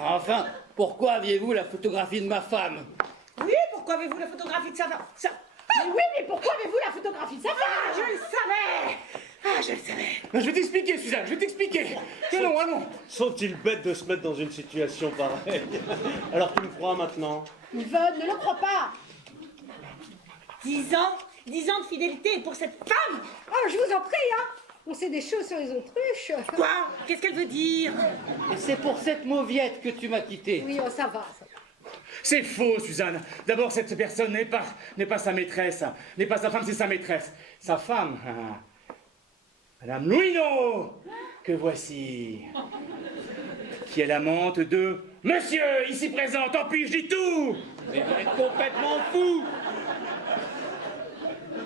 Enfin, pourquoi aviez-vous la photographie de ma femme? Oui, pourquoi avez-vous la photographie de sa femme? Mais oui, mais pourquoi avez-vous la photographie de sa femme? Ah, je le savais! Ah, je le savais! Je vais t'expliquer, Suzanne, je vais t'expliquer. Allons, allons. Sont-ils bêtes de se mettre dans une situation pareille? Alors tu me crois maintenant? Yvonne, ne le crois pas. 10 ans de fidélité pour cette femme! Oh, je vous en prie, hein. On sait des choses sur les autruches. Quoi? Qu'est-ce qu'elle veut dire? Et c'est pour cette mauviette que tu m'as quitté. Oui, oh, ça va. C'est faux, Suzanne. D'abord, cette personne n'est pas sa maîtresse, n'est pas sa femme, c'est sa maîtresse. Sa femme, Madame Louineau, que voici, qui est l'amante de Monsieur, ici présent, tant pis, je dis tout. Mais vous êtes complètement fou.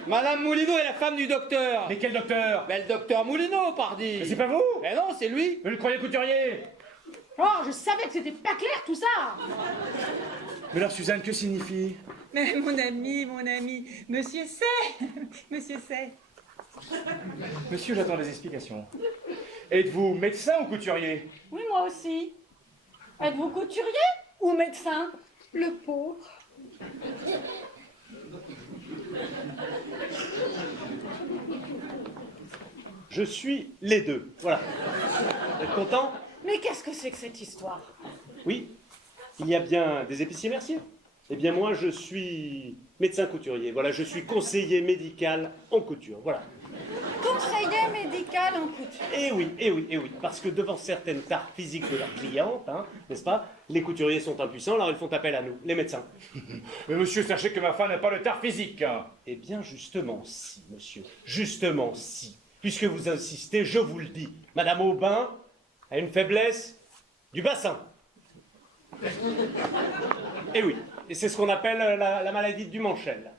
Madame Moulineau est la femme du docteur. Mais quel docteur? Mais le docteur Moulineau, pardi. Mais c'est pas vous? Mais non, c'est lui. Je le croyais couturier. Oh, je savais que c'était pas clair tout ça. Mais alors, Suzanne, que signifie? Mais mon ami, monsieur sait! Monsieur sait! Monsieur, j'attends des explications. Êtes-vous médecin ou couturier? Oui, moi aussi. Êtes-vous couturier ou médecin? Le pauvre. Je suis les deux. Voilà. Vous êtes content? Mais qu'est-ce que c'est que cette histoire? Oui. Il y a bien des épiciers merciers. Eh bien moi, je suis médecin couturier. Voilà, je suis conseiller médical en couture. Voilà. Conseiller médical en couture. Eh oui. Parce que devant certaines tares physiques de leurs clientes, hein, n'est-ce pas, les couturiers sont impuissants, alors ils font appel à nous, les médecins. Mais monsieur, sachez que ma femme n'a pas le tard physique. Eh bien, justement si, monsieur. Justement si. Puisque vous insistez, je vous le dis. Madame Aubin a une faiblesse du bassin. Eh oui. Et c'est ce qu'on appelle la maladie de Dumanchel.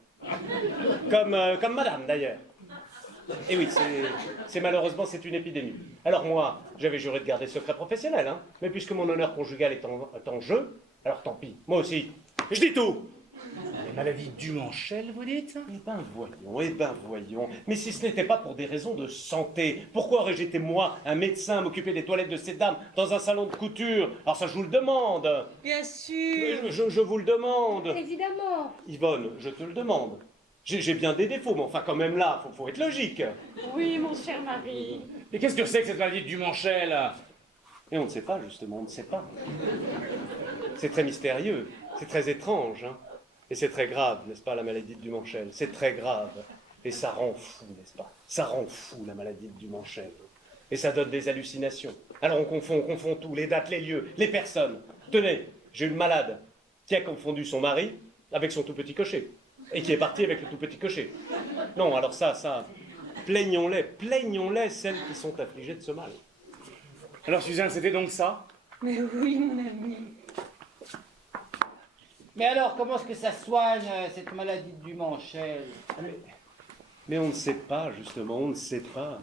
Comme madame, d'ailleurs. Et oui, c'est malheureusement, c'est une épidémie. Alors moi, j'avais juré de garder secret professionnel, hein. Mais puisque mon honneur conjugal est en jeu, alors tant pis. Moi aussi, je dis tout. Les maladies Dumanchel, vous dites? Eh ben voyons. Mais si ce n'était pas pour des raisons de santé, pourquoi aurais-je été moi, un médecin, m'occuper des toilettes de ces dames dans un salon de couture? Alors ça, je vous le demande. Bien sûr! Je vous le demande. Évidemment. Yvonne, je te le demande. J'ai bien des défauts, mais enfin quand même là, faut être logique. Oui, mon cher mari. Et qu'est-ce que c'est que cette maladie de Dumanchel? Et on ne sait pas, justement, on ne sait pas. C'est très mystérieux, c'est très étrange, hein. Et c'est très grave, n'est-ce pas, la maladie de Dumanchel? C'est très grave. Et ça rend fou, n'est-ce pas? Ça rend fou, la maladie de Dumanchel. Et ça donne des hallucinations. Alors on confond tout, les dates, les lieux, les personnes. Tenez, j'ai une malade qui a confondu son mari avec son tout petit cocher. Et qui est parti avec le tout petit cocher. Non, alors ça, plaignons-les, celles qui sont affligées de ce mal. Alors Suzanne, c'était donc ça? Mais oui, mon ami! Mais alors, comment est-ce que ça soigne, cette maladie de Dumanchel? Mais on ne sait pas, justement, on ne sait pas.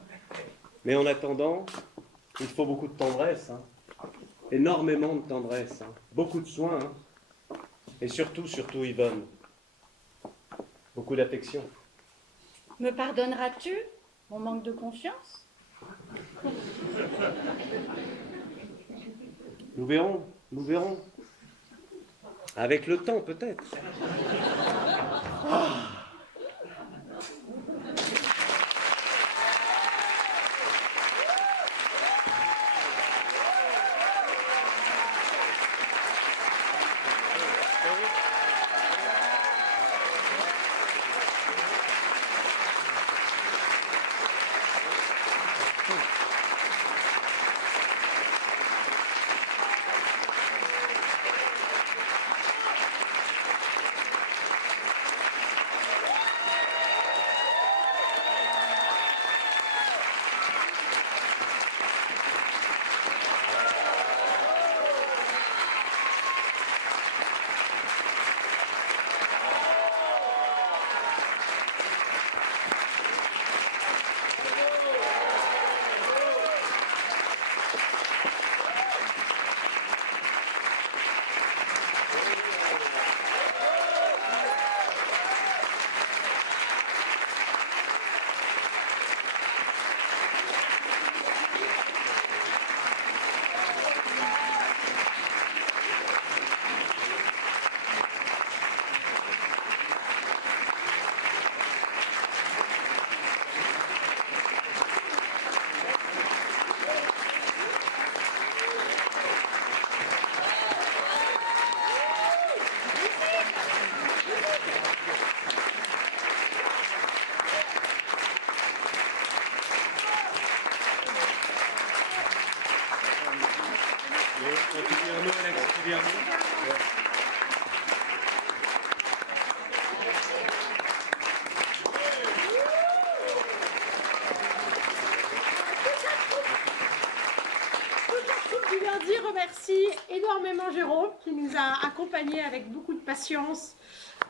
Mais en attendant, il faut beaucoup de tendresse, hein. Énormément de tendresse, hein. Beaucoup de soins, hein. Et surtout, Yvonne, beaucoup d'affection. Me pardonneras-tu mon manque de confiance? Nous verrons. Avec le temps, peut-être. Antipierno, Alex Antipierno. Du lundi remercie énormément Jérôme qui nous a accompagnés avec beaucoup de patience,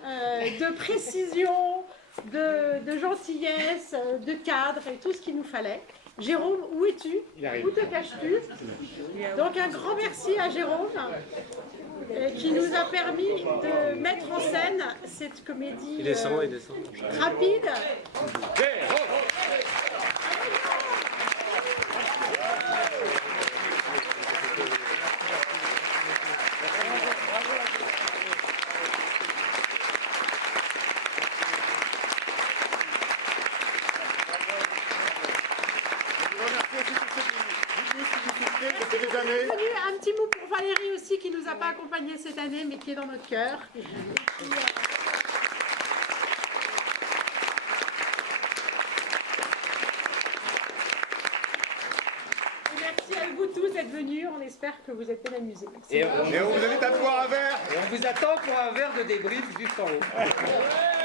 de précision, de gentillesse, de cadre et tout ce qu'il nous fallait. Jérôme, où es-tu? Où te caches-tu? Donc un grand merci à Jérôme qui nous a permis de mettre en scène cette comédie rapide. Un petit mot pour Valérie aussi qui nous a pas accompagnés cette année mais qui est dans notre cœur. Merci à vous tous d'être venus, on espère que vous êtes bien amusés. Et on vous invite à boire un verre. Et on vous attend pour un verre de débrief juste en haut.